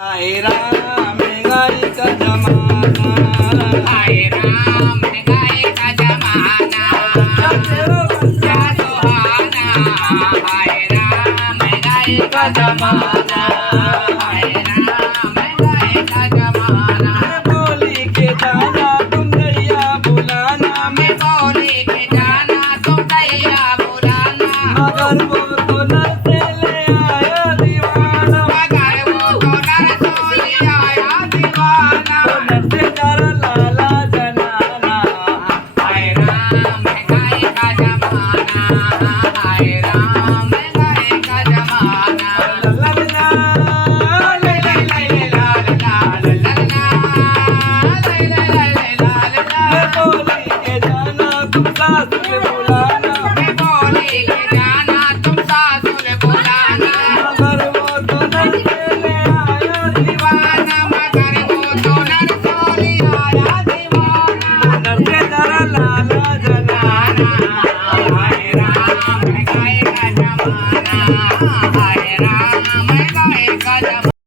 हाय राम महंगाई का जमाना, हाय राम महंगाई का जमाना, क्या सुहाना, हाय राम महंगाई का जमाना, हाय राम महंगाई का जमाना। बोली के जाना तुम दैया बुलाना, मैं बोली के जाना तुम दैया बुलाना, मगर वो तो नर से ले आया दीवाना, मगर वो तो नर सोई आया दीवाना। नर से डरा लाला जनाना, हाय राम महंगाई का जमाना, हाय राम महंगाई का जमाना। ला ला ला ला ला ला ला ला ला मैं बोली के जाना तुम सासुर बुलाना, मैं बोली के जाना तुम सासुर बुलाना, मगर वो तो नर से ले आया दीवाना, दीवाना मगर वो तो नर सोई आया दीवाना। नर से डरा लाला जनाना, हाय राम महंगाई का जमाना,